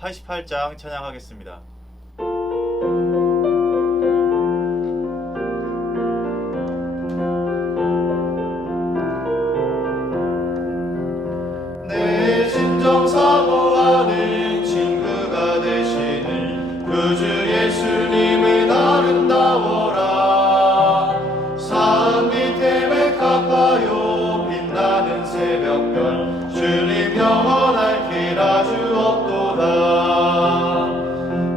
88장 찬양하겠습니다. 내 진정 사모하는 친구가 되시는 구주 예수님은 아름다워라. 산 밑에 메카파요 빛나는 새벽별 주님 영원할 길 아주 없도다.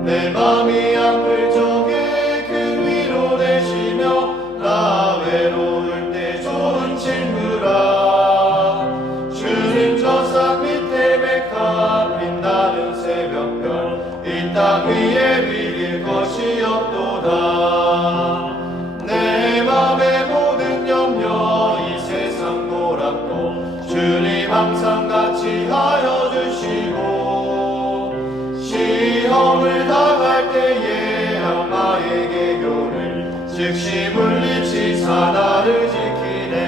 내 맘이 아플 적에 그 위로 되시며 나 외로울 때 좋은 친구라. 주님 저 산 밑에 메카 빛나는 새벽별 이 땅 위에 비길 것이 없도다. 내 맘의 모든 염려 이 세상 고락도 주님 항상 같이 하여 주시고, 시험을 당할 때에 악마에게 교를 즉시 물리치사 나를 지키네.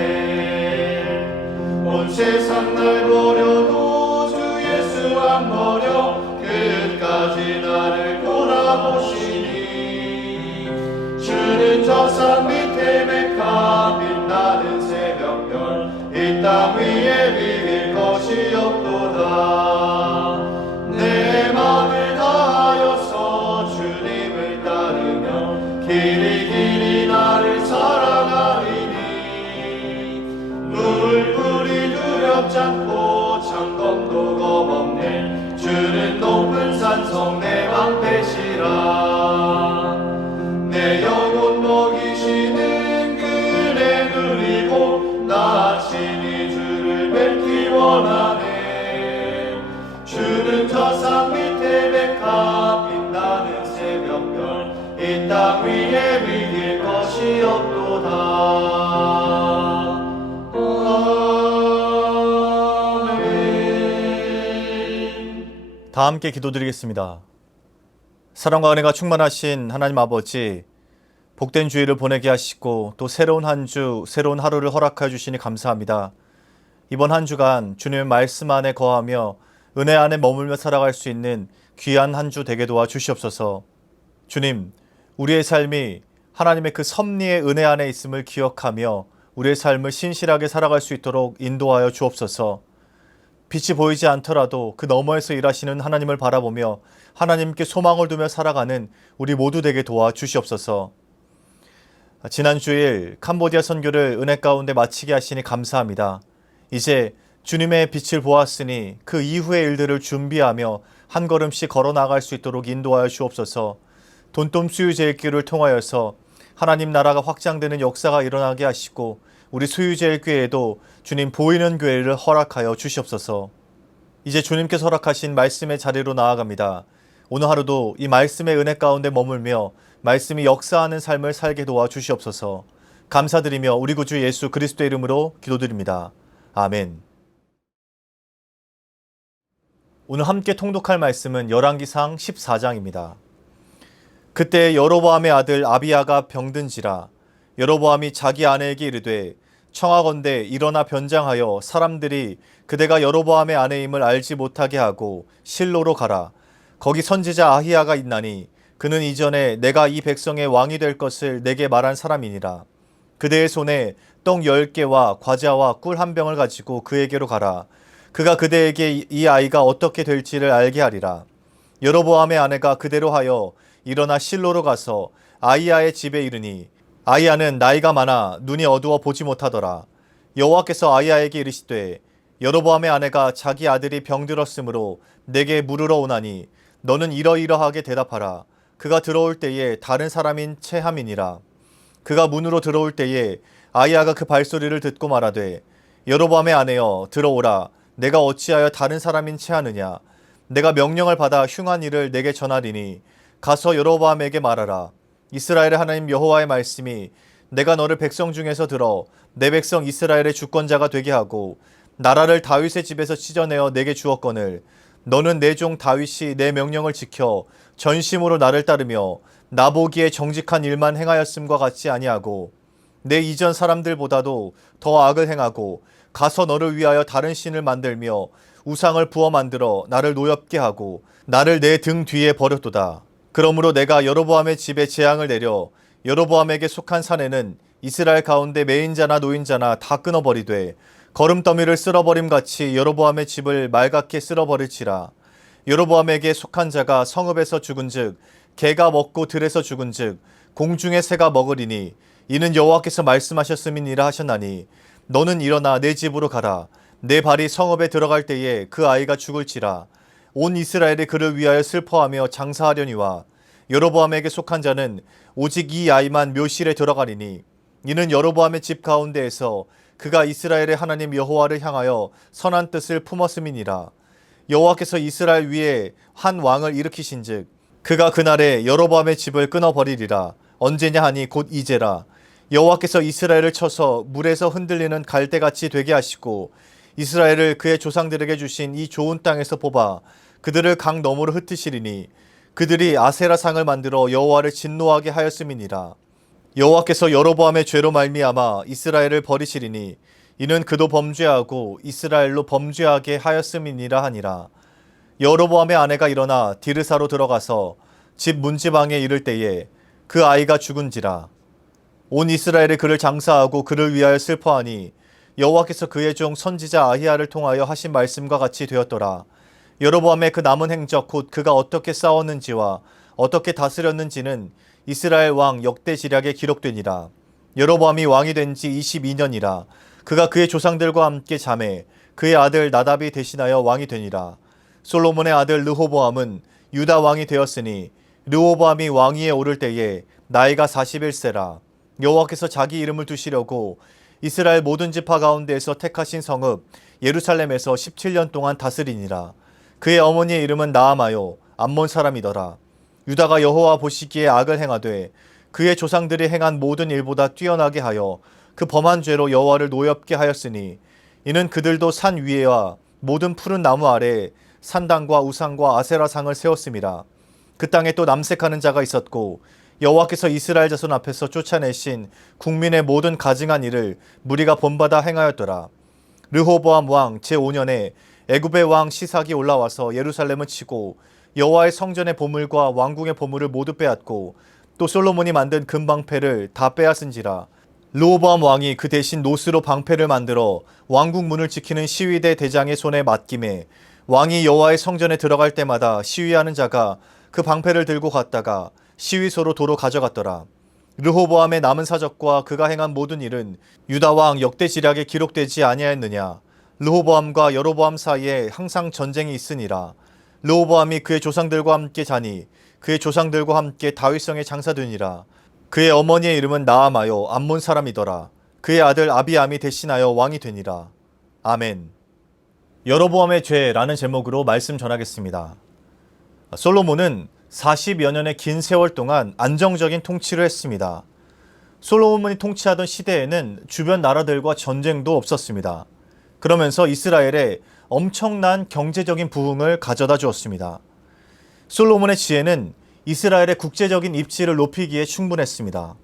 온 세상 날 버려도 주 예수 안 버려 끝까지 나를 돌아보시니. 주는 저 산 밑에 메카 빛나는 새벽별 이 땅 위에 비길 것이 없도다. 내 맘을 다하여서 주님을 따르며 길이 나를 사랑하리니. 물불이 두렵지 않고 창검도 겁없네. 주는 높은 산성 내 방패시라. 내 영혼 먹이시는 그네 누리고 나 친히 주를 뵙기 원하네. 주는 저 산 밑에 메카 빛나는 새벽별 이 땅 위에 비길 것이 없도다. 아멘. 다 함께 기도드리겠습니다. 사랑과 은혜가 충만하신 하나님 아버지, 복된 주일을 보내게 하시고 또 새로운 한 주, 새로운 하루를 허락하여 주시니 감사합니다. 이번 한 주간 주님의 말씀 안에 거하며 은혜 안에 머물며 살아갈 수 있는 귀한 한 주 되게 도와 주시옵소서. 주님, 우리의 삶이 하나님의 그 섭리의 은혜 안에 있음을 기억하며 우리의 삶을 신실하게 살아갈 수 있도록 인도하여 주옵소서. 빛이 보이지 않더라도 그 너머에서 일하시는 하나님을 바라보며 하나님께 소망을 두며 살아가는 우리 모두 되게 도와 주시옵소서. 지난 주일 캄보디아 선교를 은혜 가운데 마치게 하시니 감사합니다. 이제 주님의 빛을 보았으니 그 이후의 일들을 준비하며 한 걸음씩 걸어 나갈 수 있도록 인도하여 주옵소서. 돈돔 수유제일교회를 통하여서 하나님 나라가 확장되는 역사가 일어나게 하시고 우리 수유제일교회에도 주님 보이는 교회를 허락하여 주시옵소서. 이제 주님께서 허락하신 말씀의 자리로 나아갑니다. 오늘 하루도 이 말씀의 은혜 가운데 머물며 말씀이 역사하는 삶을 살게 도와 주시옵소서. 감사드리며 우리 구주 예수 그리스도의 이름으로 기도드립니다. 아멘. 오늘 함께 통독할 말씀은 열왕기상 14장입니다. 그때 여로보암의 아들 아비야가 병든지라. 여로보암이 자기 아내에게 이르되 청하건대 일어나 변장하여 사람들이 그대가 여로보암의 아내임을 알지 못하게 하고 실로로 가라. 거기 선지자 아히야가 있나니 그는 이전에 내가 이 백성의 왕이 될 것을 내게 말한 사람이니라. 그대의 손에 떡 10개와 과자와 꿀 한 병을 가지고 그에게로 가라. 그가 그대에게 이 아이가 어떻게 될지를 알게 하리라. 여로보암의 아내가 그대로 하여 일어나 실로로 가서 아히야의 집에 이르니 아히야는 나이가 많아 눈이 어두워 보지 못하더라. 여호와께서 아히야에게 이르시되 여로보암의 아내가 자기 아들이 병들었으므로 내게 물으러 오나니 너는 이러이러하게 대답하라. 그가 들어올 때에 다른 사람인 체함이니라. 그가 문으로 들어올 때에 아히야가 그 발소리를 듣고 말하되 여로보암의 아내여 들어오라. 내가 어찌하여 다른 사람인 체하느냐. 내가 명령을 받아 흉한 일을 내게 전하리니 가서 여로보암에게 말하라. 이스라엘의 하나님 여호와의 말씀이 내가 너를 백성 중에서 들어 내 백성 이스라엘의 주권자가 되게 하고 나라를 다윗의 집에서 찢어내어 내게 주었거늘 너는 내 종 다윗이 내 명령을 지켜 전심으로 나를 따르며 나보기에 정직한 일만 행하였음과 같이 아니하고 내 이전 사람들보다도 더 악을 행하고 가서 너를 위하여 다른 신을 만들며 우상을 부어 만들어 나를 노엽게 하고 나를 내 등 뒤에 버렸도다. 그러므로 내가 여로보암의 집에 재앙을 내려 여로보암에게 속한 산에는 이스라엘 가운데 매인자나 노인자나 다 끊어버리되 거름더미를 쓸어버림같이 여로보암의 집을 말갛게 쓸어버릴지라. 여로보암에게 속한 자가 성읍에서 죽은즉 개가 먹고 들에서 죽은즉 공중의 새가 먹으리니 이는 여호와께서 말씀하셨음이니라 하셨나니 너는 일어나 내 집으로 가라. 내 발이 성읍에 들어갈 때에 그 아이가 죽을지라. 온 이스라엘이 그를 위하여 슬퍼하며 장사하려니와 여로보암에게 속한 자는 오직 이 아이만 묘실에 들어가리니 이는 여로보암의 집 가운데에서 그가 이스라엘의 하나님 여호와를 향하여 선한 뜻을 품었음이니라. 여호와께서 이스라엘 위에 한 왕을 일으키신즉 그가 그날에 여로보암의 집을 끊어버리리라. 언제냐 하니 곧 이제라. 여호와께서 이스라엘을 쳐서 물에서 흔들리는 갈대같이 되게 하시고 이스라엘을 그의 조상들에게 주신 이 좋은 땅에서 뽑아 그들을 강 너머로 흩으시리니 그들이 아세라 상을 만들어 여호와를 진노하게 하였음이니라. 여호와께서 여로보암의 죄로 말미암아 이스라엘을 버리시리니 이는 그도 범죄하고 이스라엘로 범죄하게 하였음이니라 하니라. 여로보암의 아내가 일어나 디르사로 들어가서 집 문지방에 이를 때에 그 아이가 죽은지라. 온 이스라엘이 그를 장사하고 그를 위하여 슬퍼하니 여호와께서 그의 종 선지자 아히야를 통하여 하신 말씀과 같이 되었더라. 여로보암의 그 남은 행적 곧 그가 어떻게 싸웠는지와 어떻게 다스렸는지는 이스라엘 왕 역대지략에 기록되니라. 여로보암이 왕이 된 지 22년이라. 그가 그의 조상들과 함께 잠에 그의 아들 나답이 대신하여 왕이 되니라. 솔로몬의 아들 르호보암은 유다 왕이 되었으니 르호보암이 왕위에 오를 때에 나이가 41세라. 여호와께서 자기 이름을 두시려고 이스라엘 모든 지파 가운데에서 택하신 성읍 예루살렘에서 17년 동안 다스리니라. 그의 어머니의 이름은 나아마요 암몬 사람이더라. 유다가 여호와 보시기에 악을 행하되 그의 조상들이 행한 모든 일보다 뛰어나게 하여 그 범한 죄로 여호와를 노엽게 하였으니 이는 그들도 산 위에와 모든 푸른 나무 아래에 산당과 우상과 아세라상을 세웠음이라. 그 땅에 또 남색하는 자가 있었고 여호와께서 이스라엘 자손 앞에서 쫓아내신 국민의 모든 가증한 일을 무리가 본받아 행하였더라. 르호보암 왕 제5년에 애굽의 왕 시삭이 올라와서 예루살렘을 치고 여호와의 성전의 보물과 왕궁의 보물을 모두 빼앗고 또 솔로몬이 만든 금방패를 다 빼앗은지라. 르호보암 왕이 그 대신 노스로 방패를 만들어 왕궁 문을 지키는 시위대 대장의 손에 맡김에 왕이 여호와의 성전에 들어갈 때마다 시위하는 자가 그 방패를 들고 갔다가 시위소로 도로 가져갔더라. 르호보암의 남은 사적과 그가 행한 모든 일은 유다 왕 역대지략에 기록되지 아니하였느냐. 르호보암과 여로보암 사이에 항상 전쟁이 있으니라. 르호보암이 그의 조상들과 함께 자니 그의 조상들과 함께 다윗성에 장사되니라. 그의 어머니의 이름은 나아마요 암몬 사람이더라. 그의 아들 아비암이 대신하여 왕이 되니라. 아멘. 여로보암의 죄라는 제목으로 말씀 전하겠습니다. 솔로몬은 40여 년의 긴 세월 동안 안정적인 통치를 했습니다. 솔로몬이 통치하던 시대에는 주변 나라들과 전쟁도 없었습니다. 그러면서 이스라엘에 엄청난 경제적인 부흥을 가져다 주었습니다. 솔로몬의 지혜는 이스라엘의 국제적인 입지를 높이기에 충분했습니다.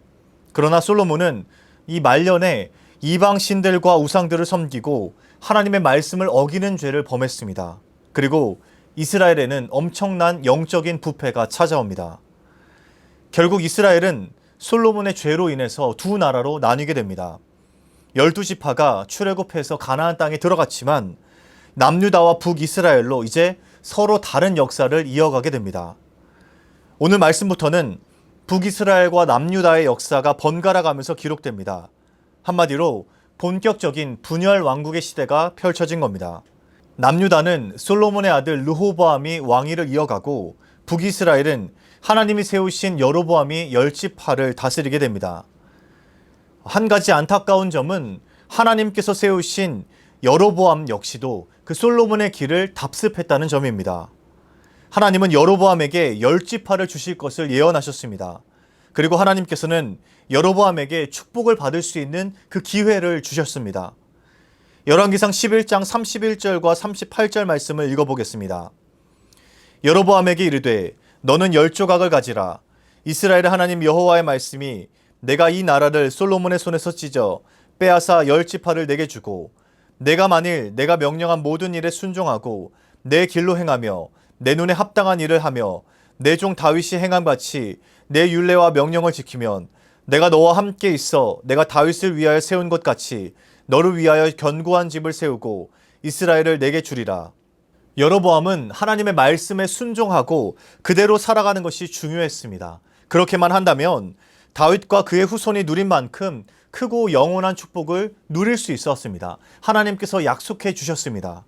그러나 솔로몬은 이 말년에 이방 신들과 우상들을 섬기고 하나님의 말씀을 어기는 죄를 범했습니다. 그리고 이스라엘에는 엄청난 영적인 부패가 찾아옵니다. 결국 이스라엘은 솔로몬의 죄로 인해서 두 나라로 나뉘게 됩니다. 12지파가 출애굽해서 가나안 땅에 들어갔지만 남유다와 북이스라엘로 이제 서로 다른 역사를 이어가게 됩니다. 오늘 말씀부터는 북이스라엘과 남유다의 역사가 번갈아 가면서 기록됩니다. 한마디로 본격적인 분열 왕국의 시대가 펼쳐진 겁니다. 남유다는 솔로몬의 아들 르호보암이 왕위를 이어가고 북이스라엘은 하나님이 세우신 여로보암이 10지파를 다스리게 됩니다. 한 가지 안타까운 점은 하나님께서 세우신 여로보암 역시도 그 솔로몬의 길을 답습했다는 점입니다. 하나님은 여로보암에게 10지파를 주실 것을 예언하셨습니다. 그리고 하나님께서는 여로보암에게 축복을 받을 수 있는 그 기회를 주셨습니다. 열왕기상 11장 31절과 38절 말씀을 읽어보겠습니다. 여로보암에게 이르되 너는 10조각을 가지라. 이스라엘의 하나님 여호와의 말씀이 내가 이 나라를 솔로몬의 손에서 찢어 빼앗아 10지파를 내게 주고 내가 만일 내가 명령한 모든 일에 순종하고 내 길로 행하며 내 눈에 합당한 일을 하며 내 종 다윗이 행함같이 내 율례와 명령을 지키면 내가 너와 함께 있어 내가 다윗을 위하여 세운 것 같이 너를 위하여 견고한 집을 세우고 이스라엘을 내게 주리라. 여로보암은 하나님의 말씀에 순종하고 그대로 살아가는 것이 중요했습니다. 그렇게만 한다면 다윗과 그의 후손이 누린 만큼 크고 영원한 축복을 누릴 수 있었습니다. 하나님께서 약속해 주셨습니다.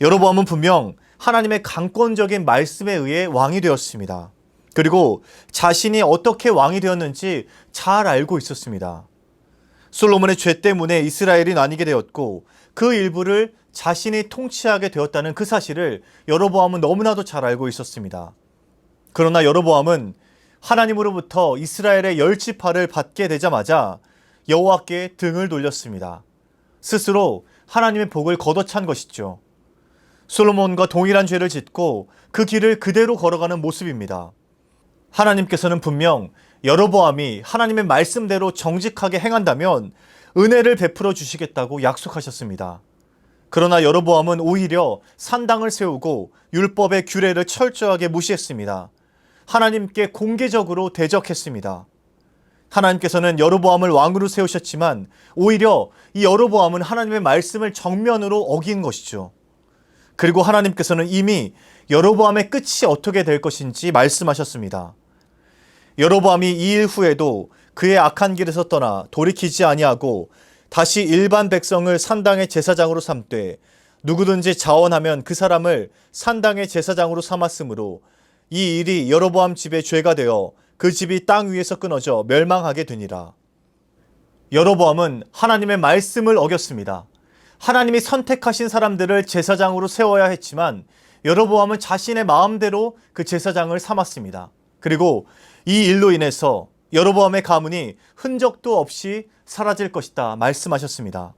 여로보암은 분명 하나님의 강권적인 말씀에 의해 왕이 되었습니다. 그리고 자신이 어떻게 왕이 되었는지 잘 알고 있었습니다. 솔로몬의 죄 때문에 이스라엘이 나뉘게 되었고 그 일부를 자신이 통치하게 되었다는 그 사실을 여로보암은 너무나도 잘 알고 있었습니다. 그러나 여로보암은 하나님으로부터 이스라엘의 10지파를 받게 되자마자 여호와께 등을 돌렸습니다. 스스로 하나님의 복을 걷어찬 것이죠. 솔로몬과 동일한 죄를 짓고 그 길을 그대로 걸어가는 모습입니다. 하나님께서는 분명 여로보암이 하나님의 말씀대로 정직하게 행한다면 은혜를 베풀어 주시겠다고 약속하셨습니다. 그러나 여로보암은 오히려 산당을 세우고 율법의 규례를 철저하게 무시했습니다. 하나님께 공개적으로 대적했습니다. 하나님께서는 여로보암을 왕으로 세우셨지만 오히려 이 여로보암은 하나님의 말씀을 정면으로 어긴 것이죠. 그리고 하나님께서는 이미 여로보암의 끝이 어떻게 될 것인지 말씀하셨습니다. 여로보암이 이 일 후에도 그의 악한 길에서 떠나 돌이키지 아니하고 다시 일반 백성을 산당의 제사장으로 삼되 누구든지 자원하면 그 사람을 산당의 제사장으로 삼았으므로 이 일이 여로보암 집의 죄가 되어 그 집이 땅 위에서 끊어져 멸망하게 되니라. 여로보암은 하나님의 말씀을 어겼습니다. 하나님이 선택하신 사람들을 제사장으로 세워야 했지만 여로보암은 자신의 마음대로 그 제사장을 삼았습니다. 그리고 이 일로 인해서 여로보암의 가문이 흔적도 없이 사라질 것이다 말씀하셨습니다.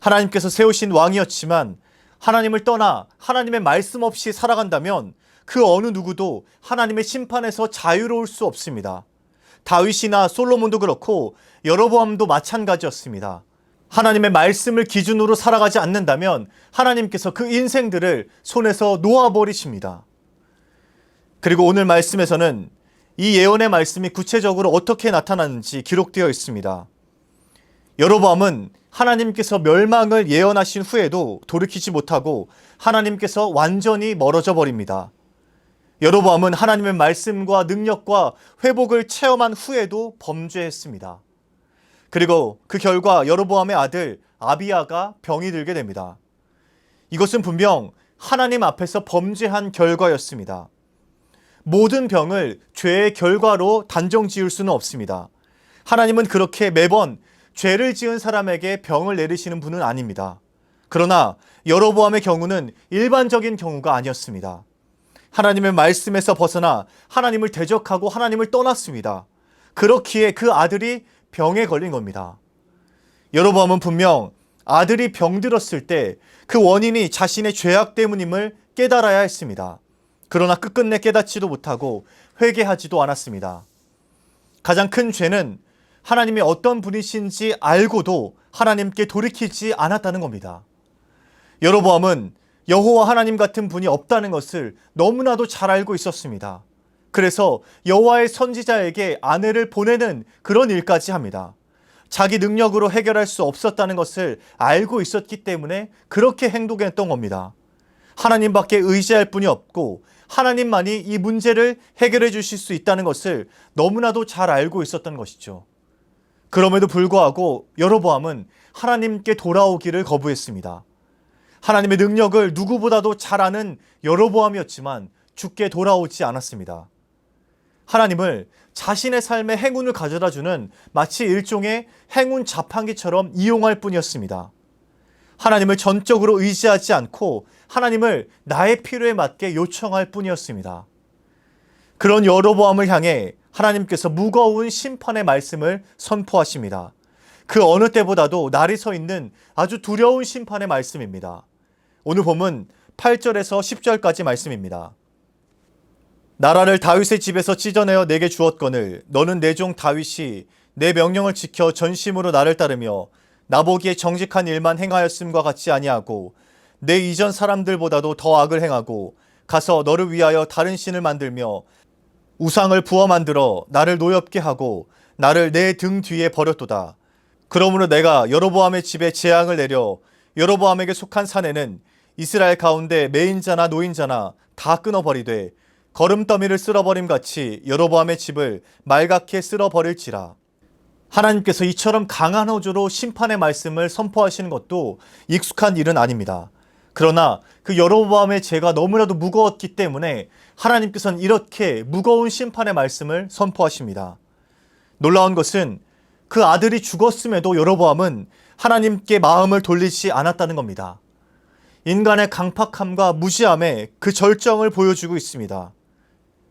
하나님께서 세우신 왕이었지만 하나님을 떠나 하나님의 말씀 없이 살아간다면 그 어느 누구도 하나님의 심판에서 자유로울 수 없습니다. 다윗이나 솔로몬도 그렇고 여로보암도 마찬가지였습니다. 하나님의 말씀을 기준으로 살아가지 않는다면 하나님께서 그 인생들을 손에서 놓아버리십니다. 그리고 오늘 말씀에서는 이 예언의 말씀이 구체적으로 어떻게 나타나는지 기록되어 있습니다. 여로보암은 하나님께서 멸망을 예언하신 후에도 돌이키지 못하고 하나님께서 완전히 멀어져 버립니다. 여로보암은 하나님의 말씀과 능력과 회복을 체험한 후에도 범죄했습니다. 그리고 그 결과 여로보암의 아들 아비야가 병이 들게 됩니다. 이것은 분명 하나님 앞에서 범죄한 결과였습니다. 모든 병을 죄의 결과로 단정 지을 수는 없습니다. 하나님은 그렇게 매번 죄를 지은 사람에게 병을 내리시는 분은 아닙니다. 그러나 여로보암의 경우는 일반적인 경우가 아니었습니다. 하나님의 말씀에서 벗어나 하나님을 대적하고 하나님을 떠났습니다. 그렇기에 그 아들이 병에 걸린 겁니다. 여로보암은 분명 아들이 병들었을 때 그 원인이 자신의 죄악 때문임을 깨달아야 했습니다. 그러나 끝끝내 깨닫지도 못하고 회개하지도 않았습니다. 가장 큰 죄는 하나님이 어떤 분이신지 알고도 하나님께 돌이키지 않았다는 겁니다. 여로보암은 여호와 하나님 같은 분이 없다는 것을 너무나도 잘 알고 있었습니다. 그래서 여호와의 선지자에게 아내를 보내는 그런 일까지 합니다. 자기 능력으로 해결할 수 없었다는 것을 알고 있었기 때문에 그렇게 행동했던 겁니다. 하나님밖에 의지할 분이 없고 하나님만이 이 문제를 해결해 주실 수 있다는 것을 너무나도 잘 알고 있었던 것이죠. 그럼에도 불구하고 여로보암은 하나님께 돌아오기를 거부했습니다. 하나님의 능력을 누구보다도 잘 아는 여로보암이었지만 주께 돌아오지 않았습니다. 하나님을 자신의 삶의 행운을 가져다 주는 마치 일종의 행운 자판기처럼 이용할 뿐이었습니다. 하나님을 전적으로 의지하지 않고 하나님을 나의 필요에 맞게 요청할 뿐이었습니다. 그런 여로보암을 향해 하나님께서 무거운 심판의 말씀을 선포하십니다. 그 어느 때보다도 날이 서 있는 아주 두려운 심판의 말씀입니다. 오늘 본문 8절에서 10절까지 말씀입니다. 나라를 다윗의 집에서 찢어내어 내게 주었거늘 너는 내 종 다윗이 내 명령을 지켜 전심으로 나를 따르며 나보기에 정직한 일만 행하였음과 같지 아니하고 내 이전 사람들보다도 더 악을 행하고 가서 너를 위하여 다른 신을 만들며 우상을 부어 만들어 나를 노엽게 하고 나를 내 등 뒤에 버렸도다. 그러므로 내가 여로보암의 집에 재앙을 내려 여로보암에게 속한 산에는 이스라엘 가운데 매인자나 노인자나 다 끊어버리되 거름더미를 쓸어버림 같이 여로보암의 집을 말갛게 쓸어버릴지라. 하나님께서 이처럼 강한 어조로 심판의 말씀을 선포하시는 것도 익숙한 일은 아닙니다. 그러나 그 여로보암의 죄가 너무나도 무거웠기 때문에 하나님께서는 이렇게 무거운 심판의 말씀을 선포하십니다. 놀라운 것은 그 아들이 죽었음에도 여로보암은 하나님께 마음을 돌리지 않았다는 겁니다. 인간의 강팍함과 무지함에 그 절정을 보여주고 있습니다.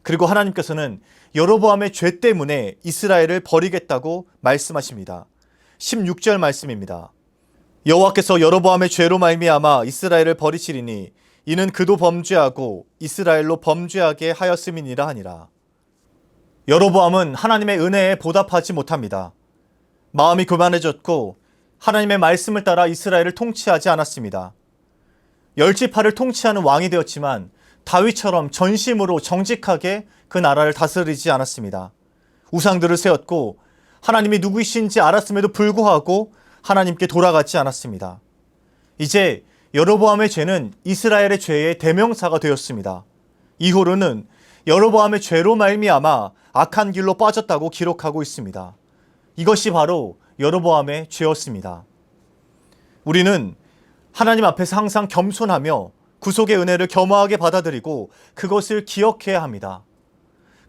그리고 하나님께서는 여로보암의 죄 때문에 이스라엘을 버리겠다고 말씀하십니다. 16절 말씀입니다. 여호와께서 여로보암의 죄로 말미암아 이스라엘을 버리시리니 이는 그도 범죄하고 이스라엘로 범죄하게 하였음이니라 하니라. 여로보암은 하나님의 은혜에 보답하지 못합니다. 마음이 교만해졌고 하나님의 말씀을 따라 이스라엘을 통치하지 않았습니다. 열지파를 통치하는 왕이 되었지만 다윗처럼 전심으로 정직하게 그 나라를 다스리지 않았습니다. 우상들을 세웠고 하나님이 누구이신지 알았음에도 불구하고 하나님께 돌아가지 않았습니다. 이제 여로보암의 죄는 이스라엘의 죄의 대명사가 되었습니다. 이후로는 여로보암의 죄로 말미암아 악한 길로 빠졌다고 기록하고 있습니다. 이것이 바로 여로보암의 죄였습니다. 우리는 하나님 앞에서 항상 겸손하며 구속의 은혜를 겸허하게 받아들이고 그것을 기억해야 합니다.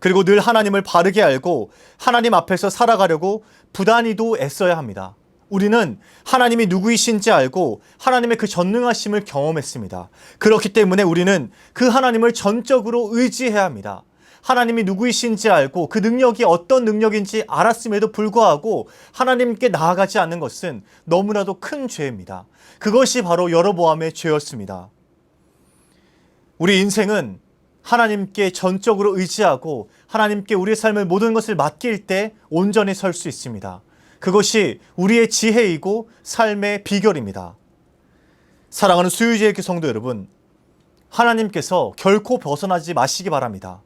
그리고 늘 하나님을 바르게 알고 하나님 앞에서 살아가려고 부단히도 애써야 합니다. 우리는 하나님이 누구이신지 알고 하나님의 그 전능하심을 경험했습니다. 그렇기 때문에 우리는 그 하나님을 전적으로 의지해야 합니다. 하나님이 누구이신지 알고 그 능력이 어떤 능력인지 알았음에도 불구하고 하나님께 나아가지 않는 것은 너무나도 큰 죄입니다. 그것이 바로 여로보암의 죄였습니다. 우리 인생은 하나님께 전적으로 의지하고 하나님께 우리의 삶의 모든 것을 맡길 때 온전히 설 수 있습니다. 그것이 우리의 지혜이고 삶의 비결입니다. 사랑하는 수유지의 성도 여러분, 하나님께서 결코 벗어나지 마시기 바랍니다.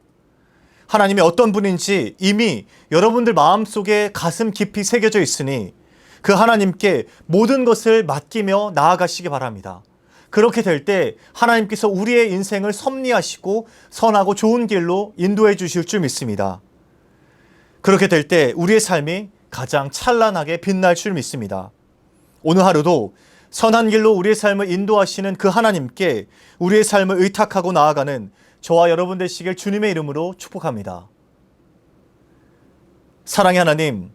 하나님이 어떤 분인지 이미 여러분들 마음속에 가슴 깊이 새겨져 있으니 그 하나님께 모든 것을 맡기며 나아가시기 바랍니다. 그렇게 될 때 하나님께서 우리의 인생을 섭리하시고 선하고 좋은 길로 인도해 주실 줄 믿습니다. 그렇게 될 때 우리의 삶이 가장 찬란하게 빛날 줄 믿습니다. 오늘 하루도 선한 길로 우리의 삶을 인도하시는 그 하나님께 우리의 삶을 의탁하고 나아가는 저와 여러분 되시길 주님의 이름으로 축복합니다. 사랑의 하나님,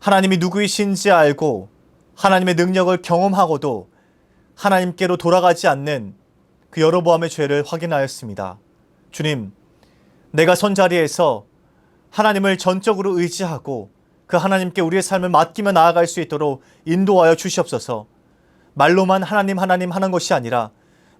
하나님이 누구이신지 알고 하나님의 능력을 경험하고도 하나님께로 돌아가지 않는 그 여로보암의 죄를 확인하였습니다. 주님, 내가 선 자리에서 하나님을 전적으로 의지하고 그 하나님께 우리의 삶을 맡기며 나아갈 수 있도록 인도하여 주시옵소서. 말로만 하나님 하는 것이 아니라,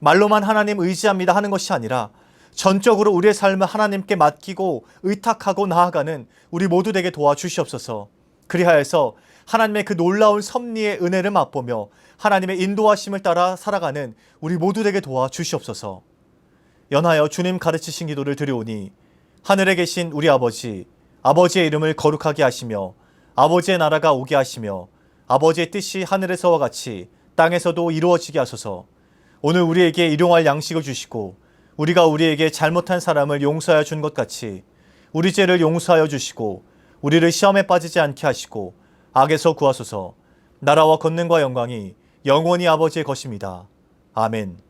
말로만 하나님 의지합니다 하는 것이 아니라 전적으로 우리의 삶을 하나님께 맡기고 의탁하고 나아가는 우리 모두 되게 도와주시옵소서. 그리하여서 하나님의 그 놀라운 섭리의 은혜를 맛보며 하나님의 인도하심을 따라 살아가는 우리 모두 되게 도와주시옵소서. 연하여 주님 가르치신 기도를 드리오니 하늘에 계신 우리 아버지, 아버지의 이름을 거룩하게 하시며 아버지의 나라가 오게 하시며 아버지의 뜻이 하늘에서와 같이 땅에서도 이루어지게 하소서. 오늘 우리에게 일용할 양식을 주시고 우리가 우리에게 잘못한 사람을 용서하여 준 것 같이 우리 죄를 용서하여 주시고 우리를 시험에 빠지지 않게 하시고 악에서 구하소서. 나라와 권능과 영광이 영원히 아버지의 것입니다. 아멘.